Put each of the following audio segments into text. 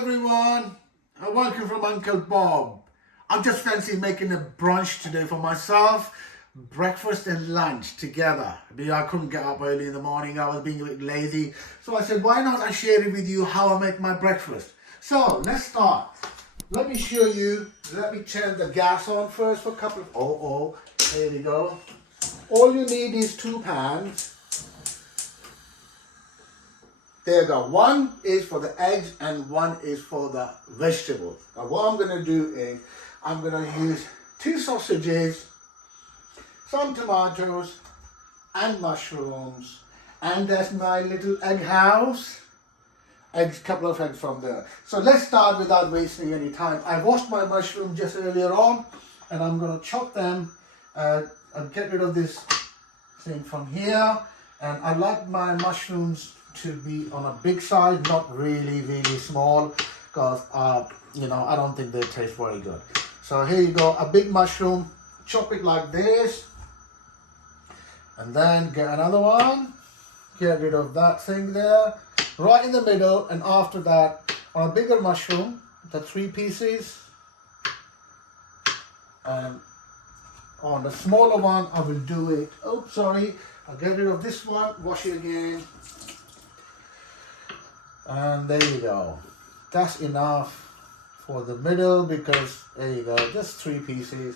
everyone, and welcome from Uncle Bob. I'm just fancy making a brunch today for myself. Breakfast and lunch together. I couldn't get up early in the morning. I was being a bit lazy. So I said, why not I share it with you how I make my breakfast. So let's start. Let me show you. Let me turn the gas on first for a couple of... There we go. All you need is 2 pans. There you go. One is for the eggs and one is for the vegetables. Now what I'm going to do is I'm going to use 2 sausages, some tomatoes and mushrooms, and that's my little egg house. Couple of eggs from there. So let's start without wasting any time. I washed my mushroom just earlier on and I'm going to chop them and get rid of this thing from here. And I like my mushrooms to be on a big side, not really small, because I don't think they taste very good. So here you go, a big mushroom, chop it like this, and then get another one, get rid of that thing there, right in the middle, and after that, on a bigger mushroom, the 3 pieces, and on the smaller one, I will do it, I'll get rid of this one, wash it again, and there you go. That's enough for the middle, because there you go, just 3 pieces.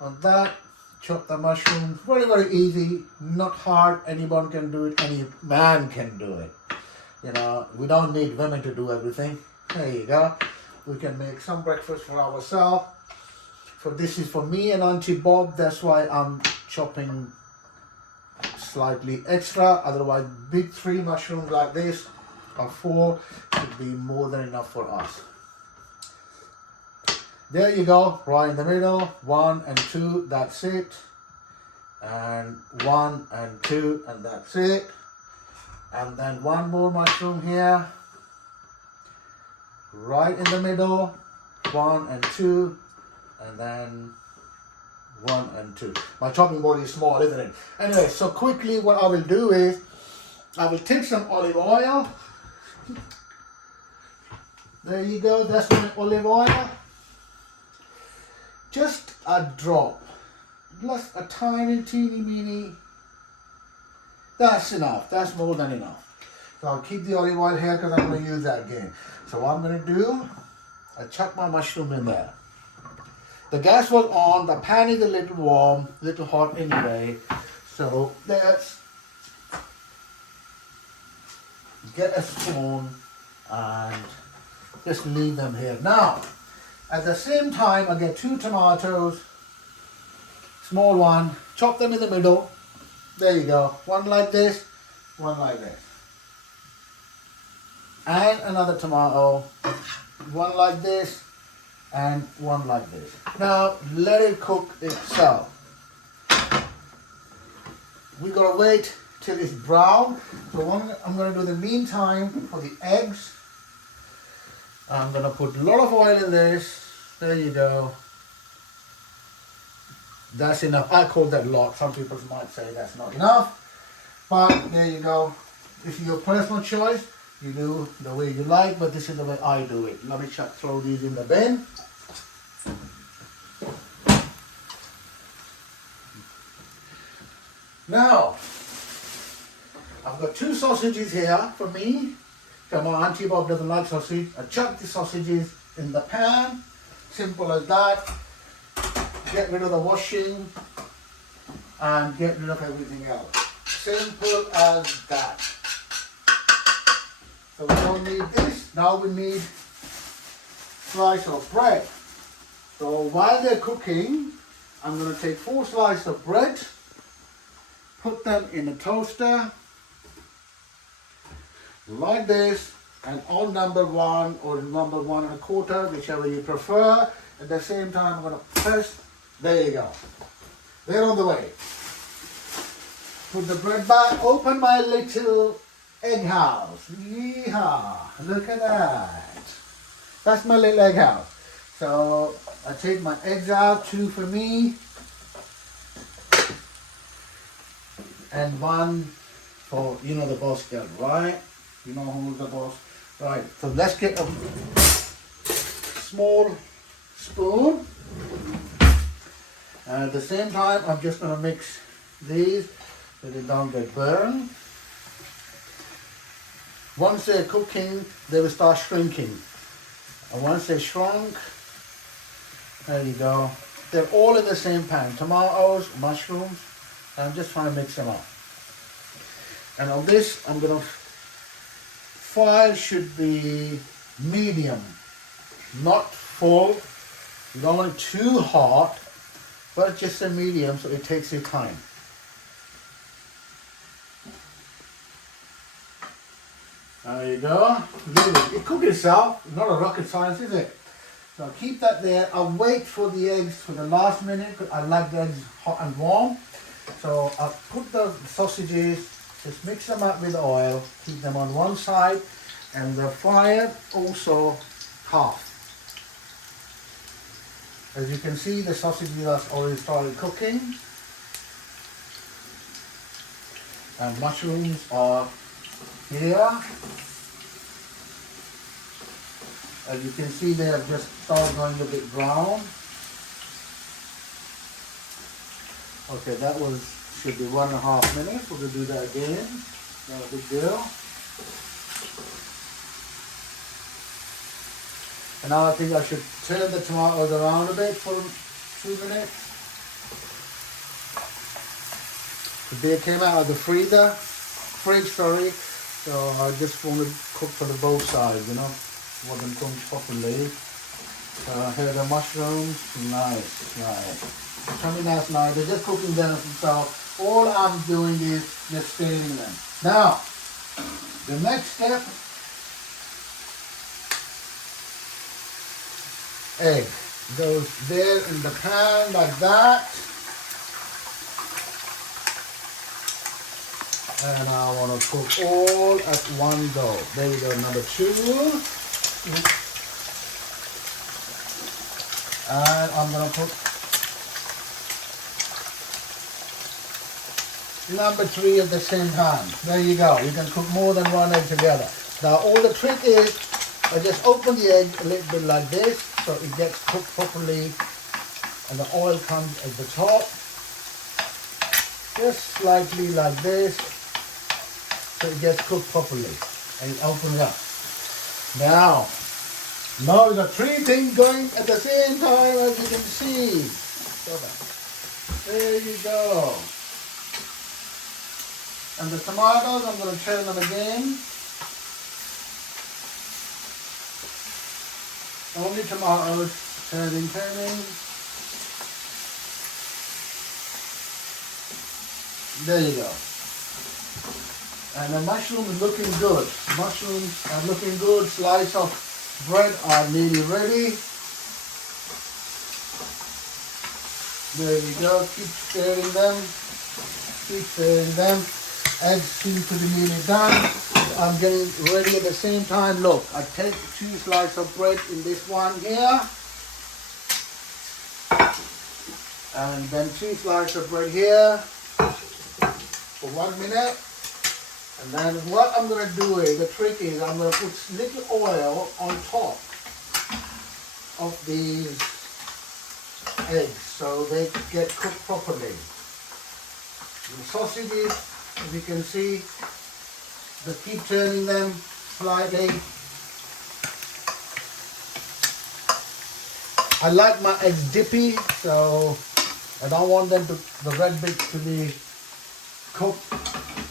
On that, chop the mushrooms. Very easy, not hard. Anyone can do it, any man can do it. We don't need women to do everything. There you go. We can make some breakfast for ourselves. This is for me and Auntie Bob, that's why I'm chopping slightly extra. Otherwise, big 3 mushrooms like this, or 4, should be more than enough for us. There you go, right in the middle, 1 and 2, that's it. And 1 and 2, and that's it. And then 1 more mushroom here, right in the middle, 1 and 2, and then 1 and 2. My chopping board is small, isn't it? Anyway, so quickly what I will do is, I will take some olive oil. There you go, that's my olive oil. Just a drop, just a tiny, teeny, meeny. That's enough, that's more than enough. So I'll keep the olive oil here because I'm going to use that again. So what I'm going to do, I chuck my mushroom in there. The gas was on, the pan is a little warm, a little hot anyway. So let's get a spoon and just leave them here. Now, at the same time, I get 2 tomatoes, small one, chop them in the middle. There you go, one like this, one like this. And another tomato, one like this, and one like this. Now, let it cook itself. We gotta wait till it's brown. So what I'm gonna do in the meantime, for the eggs, I'm gonna put a lot of oil in this. There you go. That's enough. I call that a lot. Some people might say that's not enough. But there you go. It's your personal choice. You do the way you like, but this is the way I do it. Let me throw these in the bin. Now, I've got 2 sausages here for me. Come on, Auntie Bob doesn't like sausage. I chuck the sausages in the pan. Simple as that. Get rid of the washing and get rid of everything else. Simple as that. So we don't need this. Now we need slice of bread. So while they're cooking, I'm going to take 4 slices of bread, put them in a toaster like this, and on number 1 or number 1 1/4, whichever you prefer. At the same time, I'm going to press. There you go. They're on the way. Put the bread back. Open my little egg house. Yeehaw! Look at that. That's my little egg house. So I take my eggs out, 2 for me, and 1 for, the boss girl, right? You know who's the boss. Right, so let's get a small spoon. And at the same time, I'm just going to mix these so they don't get burned. Once they're cooking, they will start shrinking. And once they shrunk, there you go. They're all in the same pan. Tomatoes, mushrooms, and I'm just trying to mix them up. And on this, I'm going to, fire should be medium, not full. You don't want it too hot, but just a medium so it takes your time. There you go. It cook itself. Not a rocket science, is it? So I'll keep that there. I'll wait for the eggs for the last minute because I like the eggs hot and warm. So I'll put the sausages, just mix them up with the oil, keep them on one side, and the fire also half. As you can see, the sausages are already started cooking. And mushrooms are here. As you can see, they have just started going a bit brown. Okay, that should be 1.5 minutes. We're going to do that again. Not a big deal. And now I think I should turn the tomatoes around a bit for 2 minutes. They came out of the fridge, so I just want to cook for the both sides, you know, wasn't cooked properly. So here are the mushrooms, nice. Coming nice, they're just cooking them, so all I'm doing is just stirring them. Now, the next step, egg goes there in the pan like that. And I want to cook all at one go. There you go, number 2. And I'm going to put number 3 at the same time. There you go. You can cook more than one egg together. Now all the trick is, I just open the egg a little bit like this so it gets cooked properly and the oil comes at the top. Just slightly like this. So it gets cooked properly and it opens up. Now we got 3 things going at the same time, as you can see. There you go. And the tomatoes, I'm going to turn them again. Only tomatoes, turning. There you go. And the mushroom is looking good. Mushrooms are looking good. Slice of bread are nearly ready. There we go. Keep stirring them. Eggs seem to be nearly done. I'm getting ready at the same time. Look, I take 2 slices of bread in this one here. And then 2 slices of bread here for 1 minute. And then what I'm going to do is, the trick is, I'm going to put little oil on top of these eggs so they get cooked properly. The sausages, as you can see, just keep turning them slightly. I like my eggs dippy, so I don't want them the red bits to be cooked,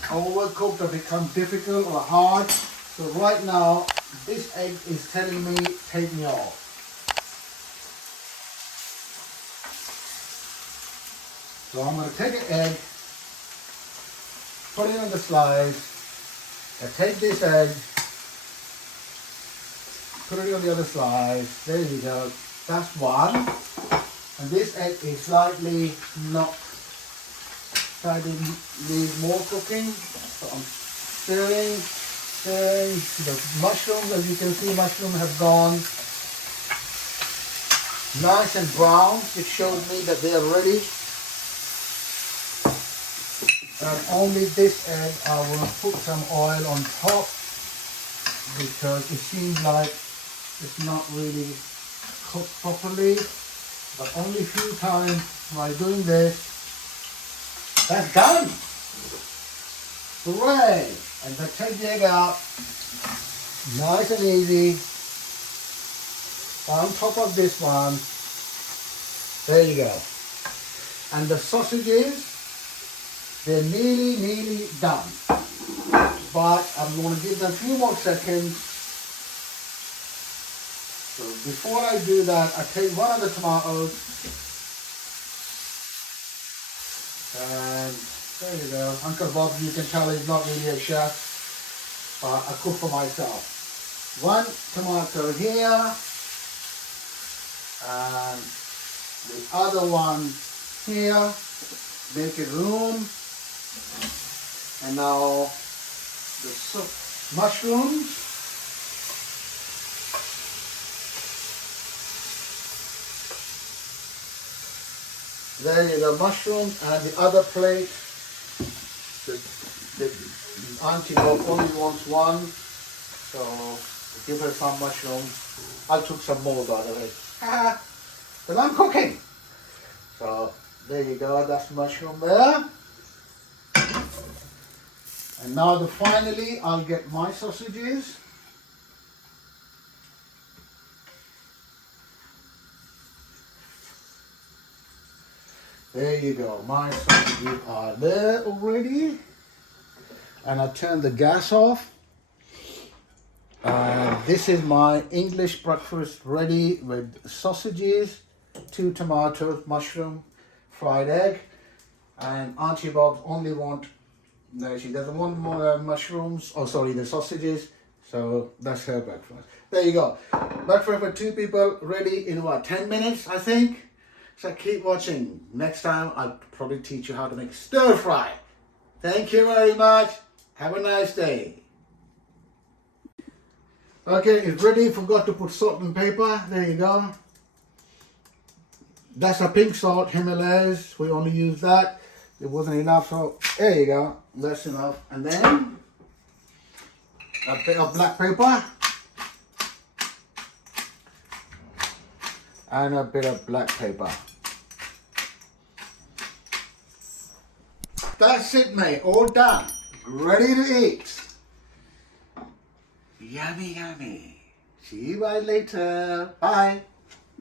overcooked or become difficult or hard. So right now, this egg is telling me, take me off. So I'm going to take an egg, put it on the slice, I take this egg, put it on the other slice, there you go, that's one. And this egg is slightly needs more cooking, so I'm stirring. The mushrooms, as you can see, mushrooms have gone nice and brown. It shows me that they are ready. And only this egg, I will put some oil on top. because it seems like it's not really cooked properly. But only a few times while doing this, that's done. Hooray! And then take the egg out, nice and easy. On top of this one, there you go. And the sausages, they're nearly done. But I'm going to give them a few more seconds. So before I do that, I take one of the tomatoes and there you go. Uncle Bob, you can tell he's not really a chef, but I cook for myself. One tomato here and the other one here. Make it room. And now the mushrooms. There you go, mushrooms, and the other plate, the auntie Bob only wants one, so give her some mushrooms. I took some more by the way. But I'm cooking. So there you go, that's mushroom there. And now finally I'll get my sausages. There you go, my sausages are there already. And I turn the gas off. This is my English breakfast ready with sausages, 2 tomatoes, mushroom, fried egg. And Auntie Bob's only want, no, she doesn't want more mushrooms, oh sorry, the sausages. So that's her breakfast. There you go. Breakfast for 2 people ready in what, 10 minutes I think? So keep watching. Next time I'll probably teach you how to make stir fry. Thank you very much. Have a nice day. Okay, it's ready. Forgot to put salt and pepper. There you go. That's a pink salt, Himalayas. We only use that. It wasn't enough, so there you go. That's enough. And then a bit of black pepper. And a bit of black pepper. That's it, mate. All done. Ready to eat. Yummy, yummy. See you guys later. Bye.